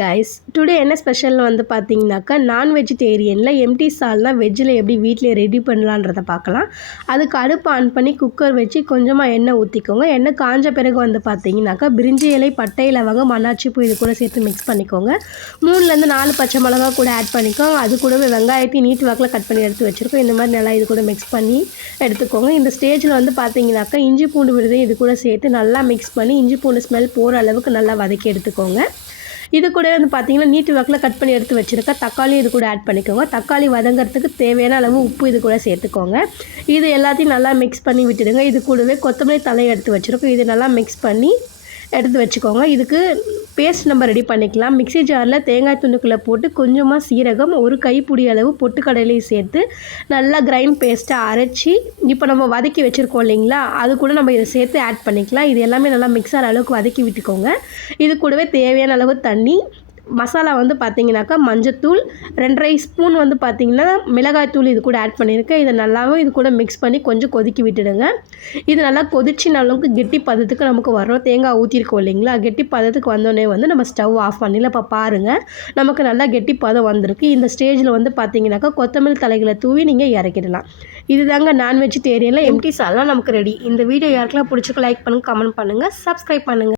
Guys today என்ன ஸ்பெஷல்னு வந்து பார்த்தீங்கன்னாக்கா நான் வெஜிடேரியனில் எம்டி சால்னா வெஜ்ஜில் எப்படி வீட்டிலே ரெடி பண்ணலான்றதை பார்க்கலாம். அதுக்கு அடுப்பு ஆன் பண்ணி குக்கர் வச்சு கொஞ்சமாக எண்ணெய் ஊற்றிக்கோங்க. எண்ணெய் காஞ்ச பிறகு வந்து பார்த்தீங்கன்னாக்கா பிரிஞ்சி இலை, பட்டை, லவங்கம், அன்னாச்சி பூ இது கூட சேர்த்து மிக்ஸ் பண்ணிக்கோங்க. 3லேருந்து 4 பச்சை மிளகா கூட ஆட் பண்ணிக்கோங்க. அது கூடவே வெங்காயத்தையும் நீட்டு வாக்கில் கட் பண்ணி எடுத்து வச்சுருக்கோம். இந்த மாதிரி நல்லா இது கூட மிக்ஸ் பண்ணி எடுத்துக்கோங்க. இந்த ஸ்டேஜில் வந்து பார்த்தீங்கன்னாக்கா இஞ்சி பூண்டு விழுதையும் இது கூட சேர்த்து நல்லா மிக்ஸ் பண்ணி இஞ்சி பூண்டு ஸ்மெல் போகிற அளவுக்கு நல்லா வதக்கி எடுத்துக்கோங்க. இது கூட வந்து பார்த்தீங்கன்னா நீட்டு வாக்கில் கட் பண்ணி எடுத்து வச்சுருக்க தக்காளி இது கூட ஆட் பண்ணிக்கோங்க. தக்காளி வதங்கிறதுக்கு தேவையான அளவு உப்பு இது கூட சேர்த்துக்கோங்க. இது எல்லாத்தையும் நல்லா மிக்ஸ் பண்ணி விட்டுடுங்க. இது கூடவே கொத்தமல்லி தழையை எடுத்து வச்சுருக்கோம். இது நல்லா மிக்ஸ் பண்ணி எடுத்து வச்சுக்கோங்க. இதுக்கு பேஸ்ட் நம்ம ரெடி பண்ணிக்கலாம். மிக்ஸி ஜாரில் தேங்காய் துண்டுக்குள்ளே போட்டு கொஞ்சமாக சீரகம், ஒரு கைப்பிடி அளவு பொட்டுக்கடலையும் சேர்த்து நல்லா கிரைண்ட் பேஸ்ட்டாக அரைச்சி இப்போ நம்ம வதக்கி வச்சுருக்கோம் இல்லைங்களா, அது கூட நம்ம இதை சேர்த்து ஆட் பண்ணிக்கலாம். இது எல்லாமே நல்லா மிக்ஸ் ஆகிற அளவுக்கு வதக்கி விட்டுக்கோங்க. இது கூடவே தேவையான அளவு தண்ணி, மசாலா வந்து பார்த்தீங்கன்னாக்கா மஞ்சத்தூள், 2.5 ஸ்பூன் வந்து பார்த்திங்கன்னா மிளகாய்த்தூள் இது கூட ஆட் பண்ணியிருக்கேன். இதை நல்லாவும் இது கூட மிக்ஸ் பண்ணி கொஞ்சம் கொதிக்கி விட்டுடுங்க. இது நல்லா கொதிச்சு அளவுக்கு கெட்டி பதத்துக்கு நமக்கு வரும். தேங்காய் ஊற்றிருக்கோம் இல்லைங்களா, கெட்டி பதத்துக்கு வந்தோடனே வந்து நம்ம ஸ்டவ் ஆஃப் பண்ணிடலாம். இப்போ பாருங்கள், நமக்கு நல்லா கெட்டி பதம் வந்திருக்கு. இந்த ஸ்டேஜில் வந்து பார்த்தீங்கன்னாக்கா கொத்தமல்லி தலைகளை தூவி நீங்கள் இறக்கிடலாம். இதுதாங்க நான் வெஜிடேரியனில் எம்டி சால்னா நமக்கு ரெடி. இந்த வீடியோ யாருக்கெல்லாம் பிடிச்சிருக்கு லைக் பண்ணுங்கள், கமெண்ட் பண்ணுங்கள், சப்ஸ்கிரைப் பண்ணுங்கள்.